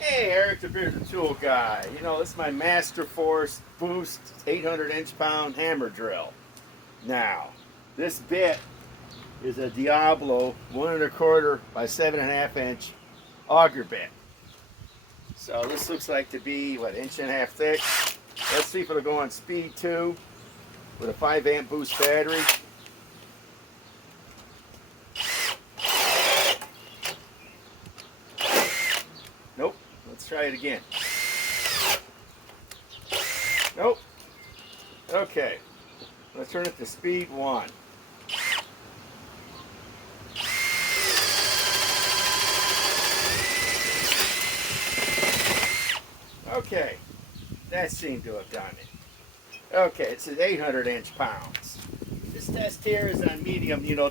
Hey, Eric, the Beard the Tool Guy. You know, this is my Master Force Boost 800 inch pound hammer drill. Now, this bit is a Diablo 1 1/4 by 7.5 inch auger bit. So this looks like to be, what, 1.5 inches thick. Let's see if it'll go on speed 2 with a 5 amp boost battery. Nope. Let's try it again. Nope. Okay. Let's turn it to speed 1. Okay. That seemed to have done it. Okay, it says 800 inch pounds. This test here is on medium, you know,